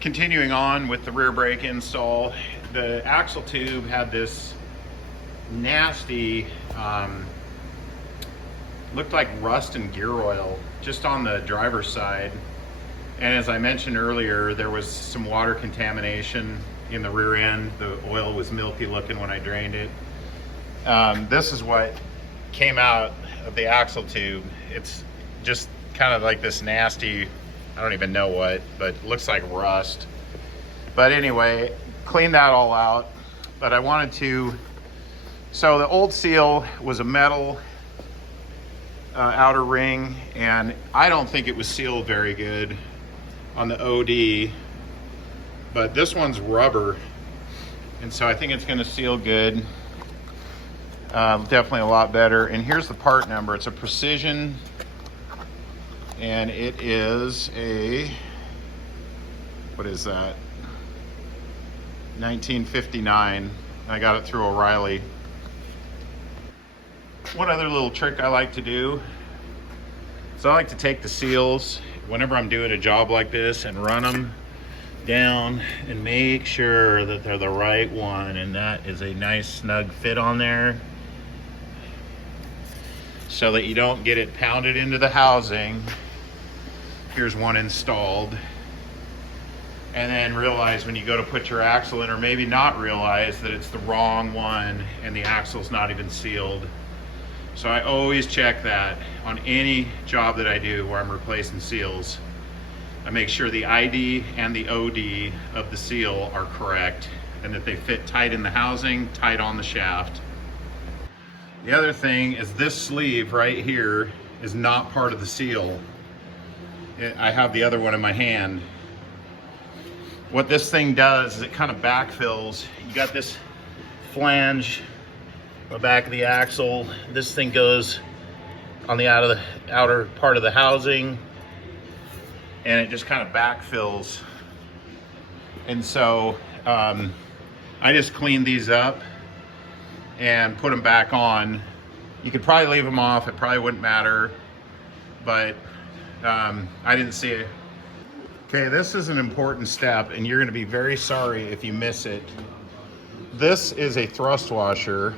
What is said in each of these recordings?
Continuing on with the rear brake install, the axle tube had this nasty, looked like rust and gear oil just on the driver's side. And as I mentioned earlier, there was some water contamination in the rear end. The oil was milky looking when I drained it. This is what came out of the axle tube. It's just kind of like this nasty, I don't even know what, but it looks like rust. But anyway, cleaned that all out. But I wanted to, so the old seal was a metal outer ring, and I don't think it was sealed very good on the OD, but this one's rubber, and so I think it's going to seal good. Definitely a lot better. And here's the part number. It's a Precision, and it is a, what is that, 1959. I got it through O'Reilly. One other little trick I like to do, so I like to take the seals whenever I'm doing a job like this and run them down and make sure that they're the right one, and that is a nice snug fit on there so that you don't get it pounded into the housing. Here's one installed, and then realize when you go to put your axle in, or maybe not realize that it's the wrong one and the axle's not even sealed. So I always check that on any job that I do where I'm replacing seals. I make sure the ID and the OD of the seal are correct and that they fit tight in the housing, tight on the shaft. The other thing is this sleeve right here is not part of the seal. I have the other one in my hand. What this thing does is it kind of backfills. You got this flange, the back of the axle. This thing goes on the outer part of the housing, and it just kind of backfills. And so I just cleaned these up and put them back on. You could probably leave them off, it probably wouldn't matter, but I didn't see it. Okay, this is an important step, and you're gonna be very sorry if you miss it. This is a thrust washer.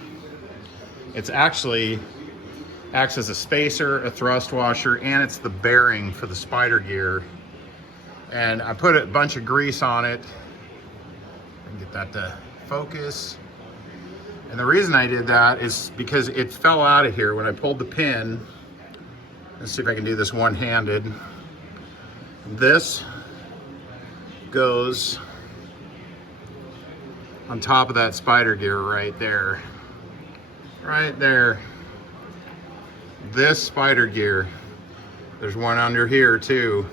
It's actually acts as a spacer, a thrust washer, and it's the bearing for the spider gear. And I put a bunch of grease on it. Get that to focus. And the reason I did that is because it fell out of here when I pulled the pin. Let's see if I can do this one-handed. This goes on top of that spider gear right there. Right there. This spider gear. There's one under here too.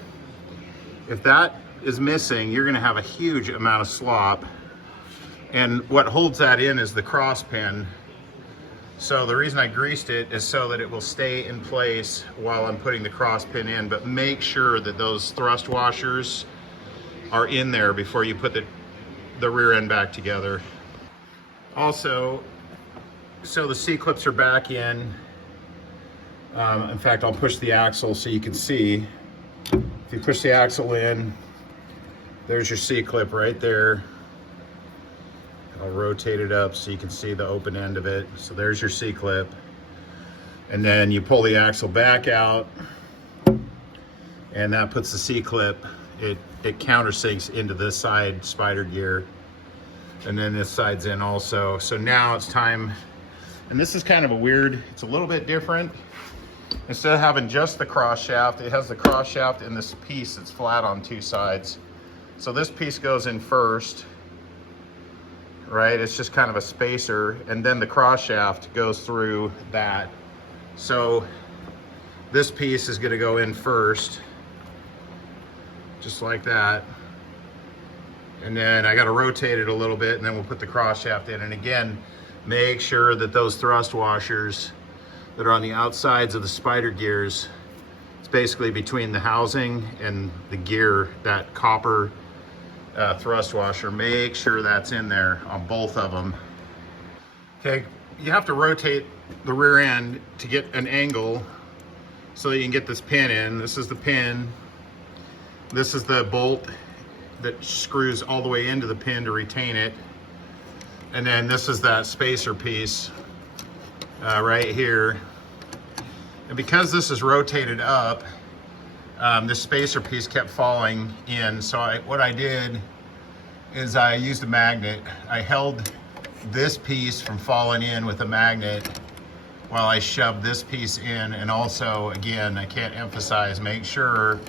If that is missing, you're gonna have a huge amount of slop. And what holds that in is the cross pin. So the reason I greased it is so that it will stay in place while I'm putting the cross pin in, but make sure that those thrust washers are in there before you put the rear end back together. Also, so the C-clips are back in. In fact, I'll push the axle so you can see. If you push the axle in, there's your C-clip right there. I'll rotate it up so you can see the open end of it. So there's your C-clip. And then you pull the axle back out, and that puts the C-clip, it countersinks into this side spider gear. And then this side's in also. So now it's time, and this is kind of a weird, it's a little bit different. Instead of having just the cross shaft, it has the cross shaft and this piece that's flat on two sides. So this piece goes in first, right? It's just kind of a spacer, and then the cross shaft goes through that. So this piece is gonna go in first, just like that. And then I gotta rotate it a little bit, and then we'll put the cross shaft in. And again, make sure that those thrust washers that are on the outsides of the spider gears, it's basically between the housing and the gear, that copper thrust washer, make sure that's in there on both of them. Okay, you have to rotate the rear end to get an angle so that you can get this pin in. This is the pin. This is the bolt that screws all the way into the pin to retain it. And then this is that spacer piece right here. And because this is rotated up, this spacer piece kept falling in. So what I did is I used a magnet. I held this piece from falling in with a magnet while I shoved this piece in. And also, again, I can't emphasize, make sure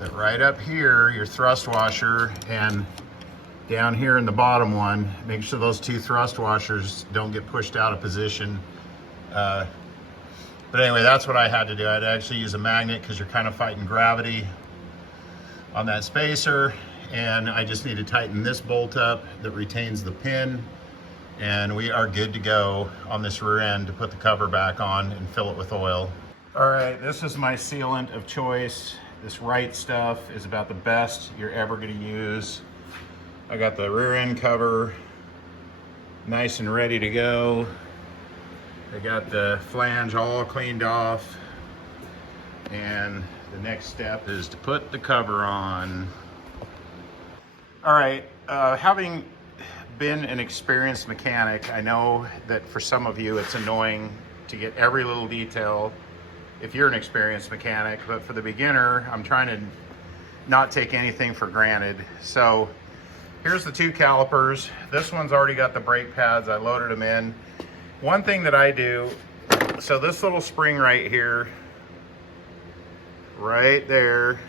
that right up here, your thrust washer, and down here in the bottom one, make sure those two thrust washers don't get pushed out of position. But anyway, that's what I had to do. I had to actually use a magnet because you're kind of fighting gravity on that spacer. And I just need to tighten this bolt up that retains the pin. And we are good to go on this rear end to put the cover back on and fill it with oil. All right, this is my sealant of choice. This Wright stuff is about the best you're ever gonna use. I got the rear end cover nice and ready to go. I got the flange all cleaned off. And the next step is to put the cover on. All right, having been an experienced mechanic, I know that for some of you it's annoying to get every little detail if you're an experienced mechanic, but for the beginner, I'm trying to not take anything for granted. So here's the two calipers. This one's already got the brake pads. I loaded them in. One thing that I do, so this little spring right here, right there,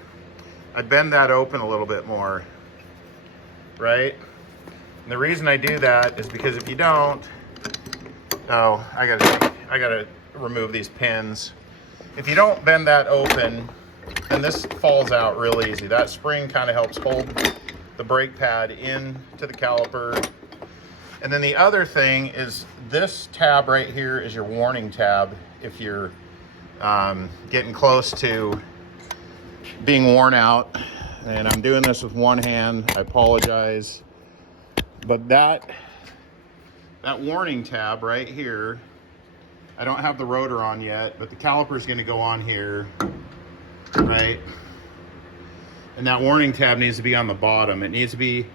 I bend that open a little bit more, right? And the reason I do that is because if you don't, oh, I gotta remove these pins. If you don't bend that open, then this falls out real easy. That spring kind of helps hold the brake pad into the caliper. And then the other thing is this tab right here is your warning tab if you're getting close to being worn out. And I'm doing this with one hand, I apologize. But that warning tab right here, I don't have the rotor on yet, but the caliper is going to go on here, right? And that warning tab needs to be on the bottom. It needs to be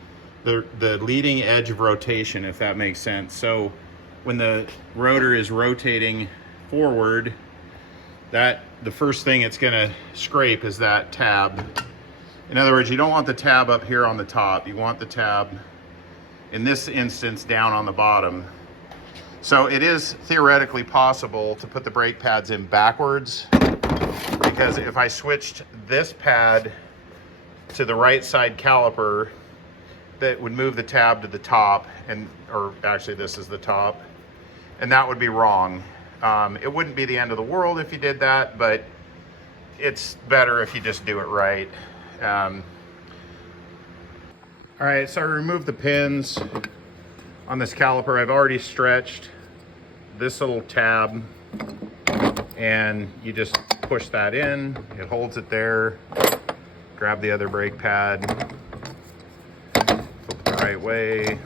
the leading edge of rotation, if that makes sense. So when the rotor is rotating forward, the first thing it's going to scrape is that tab. In other words, you don't want the tab up here on the top. You want the tab, in this instance, down on the bottom. So it is theoretically possible to put the brake pads in backwards, because if I switched this pad to the right side caliper, that would move the tab to the top, or actually this is the top, and that would be wrong. It wouldn't be the end of the world if you did that, but it's better if you just do it right. All right, so I removed the pins on this caliper. I've already stretched this little tab, and you just push that in. It holds it there. Grab the other brake pad, flip it the right way.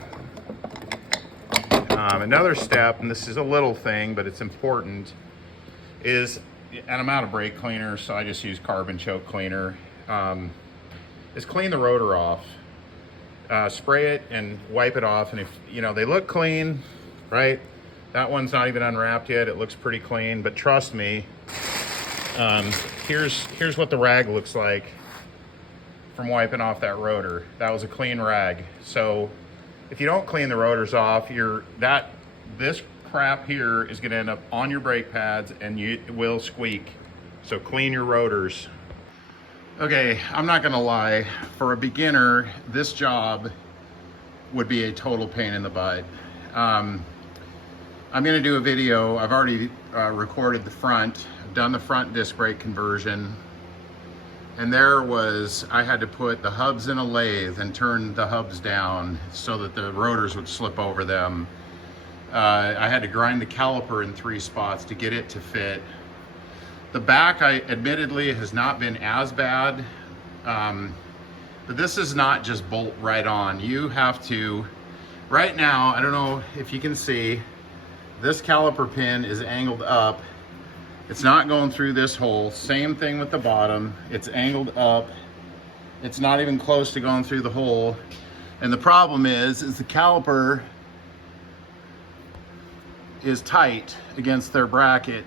Another step, and this is a little thing, but it's important, is, and I'm out of brake cleaner, so I just use carbon choke cleaner, is clean the rotor off. Spray it and wipe it off, and if you know they look clean, right? That one's not even unwrapped yet. It looks pretty clean, but trust me, here's what the rag looks like from wiping off that rotor. That was a clean rag. So if you don't clean the rotors off, this crap here is going to end up on your brake pads, and it will squeak. So clean your rotors. Okay, I'm not gonna lie, for a beginner, this job would be a total pain in the butt. I'm gonna do a video. I've already recorded the front. I've done the front disc brake conversion. And I had to put the hubs in a lathe and turn the hubs down so that the rotors would slip over them. I had to grind the caliper in 3 spots to get it to fit. The back, admittedly, has not been as bad, but this is not just bolt right on. You have to, right now, I don't know if you can see, this caliper pin is angled up. It's not going through this hole. Same thing with the bottom. It's angled up, It's not even close to going through the hole. And the problem is the caliper is tight against their bracket.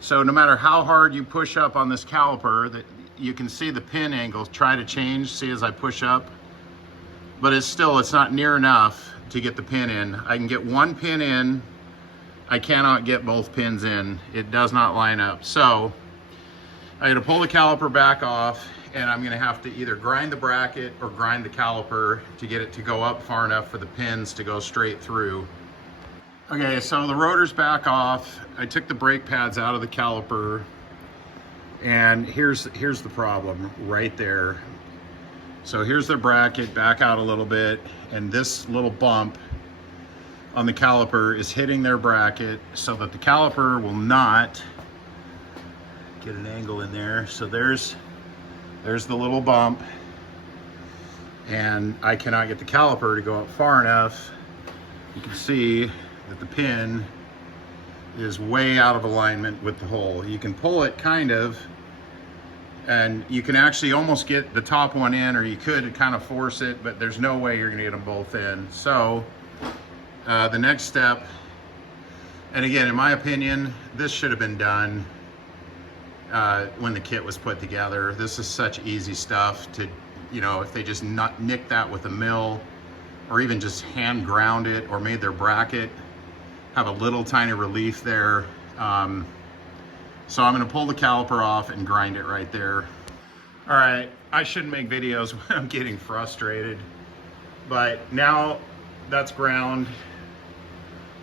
So no matter how hard you push up on this caliper, that you can see the pin angles try to change, see as I push up, but it's not near enough to get the pin in. I can get one pin in, I cannot get both pins in. It does not line up. So I gotta pull the caliper back off, and I'm gonna have to either grind the bracket or grind the caliper to get it to go up far enough for the pins to go straight through. Okay, so the rotor's back off. I took the brake pads out of the caliper, and here's the problem right there. So here's the bracket, back out a little bit, and this little bump on the caliper is hitting their bracket so that the caliper will not get an angle in there. So there's the little bump, and I cannot get the caliper to go up far enough. You can see that the pin is way out of alignment with the hole. You can pull it kind of, and you can actually almost get the top one in, or you could kind of force it, but there's no way you're gonna get them both in. So the next step, and again, in my opinion, this should have been done when the kit was put together. This is such easy stuff to, you know, if they just nick that with a mill, or even just hand ground it, or made their bracket have a little tiny relief there. So I'm gonna pull the caliper off and grind it right there. All right, I shouldn't make videos when I'm getting frustrated, but now that's ground.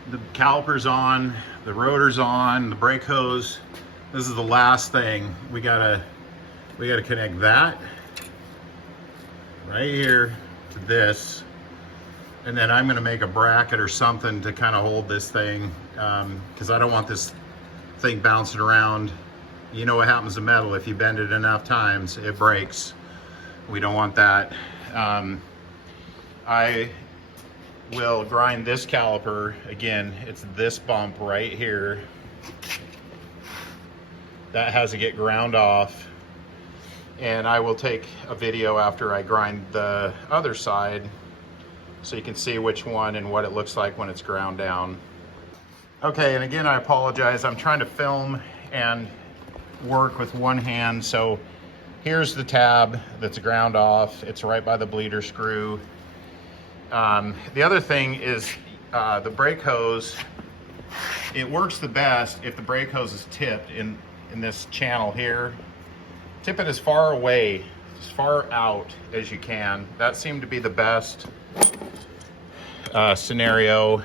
The caliper's on, the rotor's on, the brake hose. This is the last thing. We gotta connect that right here to this. And then I'm gonna make a bracket or something to kind of hold this thing, because I don't want this thing bouncing around. You know what happens to metal, if you bend it enough times, it breaks. We don't want that. I will grind this caliper. Again, it's this bump right here. That has to get ground off. And I will take a video after I grind the other side, so you can see which one and what it looks like when it's ground down. Okay, and again, I apologize. I'm trying to film and work with one hand. So here's the tab that's ground off. It's right by the bleeder screw. The other thing is the brake hose. It works the best if the brake hose is tipped in this channel here. Tip it as far away, as far out as you can. That seemed to be the best scenario.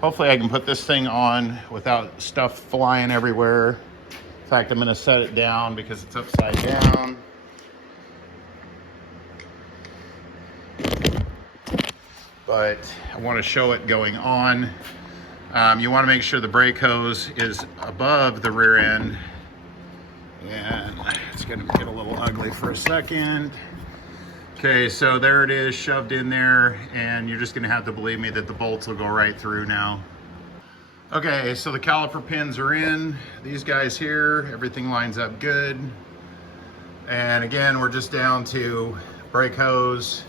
Hopefully I can put this thing on without stuff flying everywhere. In fact, I'm gonna set it down because it's upside down. But I wanna show it going on. You wanna make sure the brake hose is above the rear end. And it's gonna get a little ugly for a second. Okay, so there it is, shoved in there, and you're just gonna have to believe me that the bolts will go right through now. Okay, so the caliper pins are in. These guys here, everything lines up good. And again, we're just down to brake hose,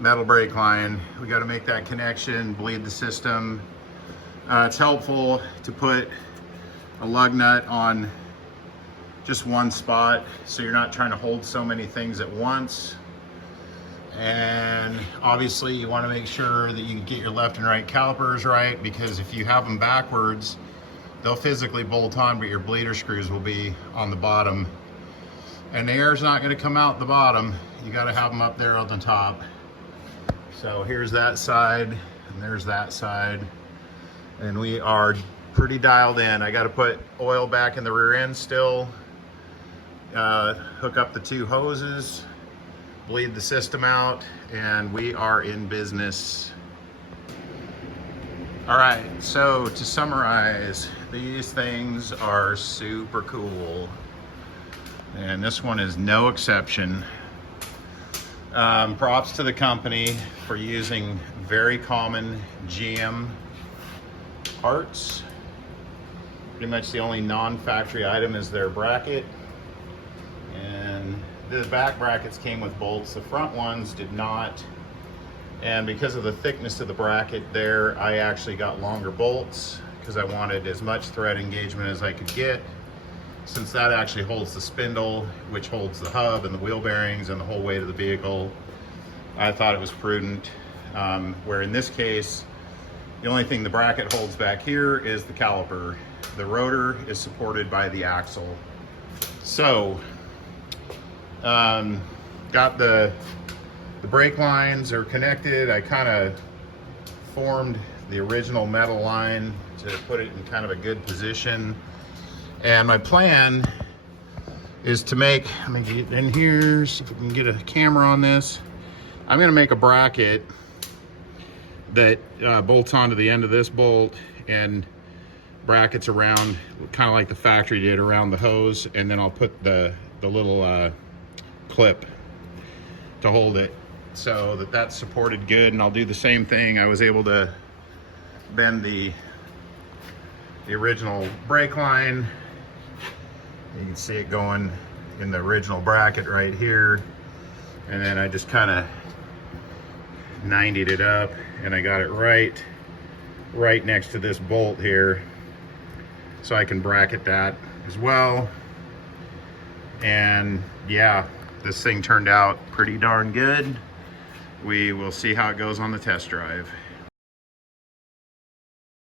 metal brake line. We gotta make that connection, bleed the system. It's helpful to put a lug nut on just one spot, so you're not trying to hold so many things at once. And obviously you want to make sure that you get your left and right calipers right, because if you have them backwards, they'll physically bolt on, but your bleeder screws will be on the bottom. And the air's not going to come out the bottom. You got to have them up there on the top. So here's that side, and there's that side. And we are pretty dialed in. I got to put oil back in the rear end still. Hook up the two hoses, bleed the system out, and we are in business. All right, so to summarize, these things are super cool, and this one is no exception. Props to the company for using very common GM parts. Pretty much the only non-factory item is their bracket, and the back brackets came with bolts. The front ones did not. And because of the thickness of the bracket there, I actually got longer bolts because I wanted as much thread engagement as I could get. Since that actually holds the spindle, which holds the hub and the wheel bearings and the whole weight of the vehicle, I thought it was prudent. Where in this case, the only thing the bracket holds back here is the caliper. The rotor is supported by the axle. So, got the brake lines are connected. I kind of formed the original metal line to put it in kind of a good position. And my plan is to make, let me get in here, see if we can get a camera on this. I'm gonna make a bracket that bolts onto the end of this bolt and brackets around, kind of like the factory did around the hose, and then I'll put the little clip to hold it so that that's supported good. And I'll do the same thing. I was able to bend the original brake line. You can see it going in the original bracket right here. And then I just kind of 90'd it up, and I got it right next to this bolt here, so I can bracket that as well. And yeah, this thing turned out pretty darn good. We will see how it goes on the test drive.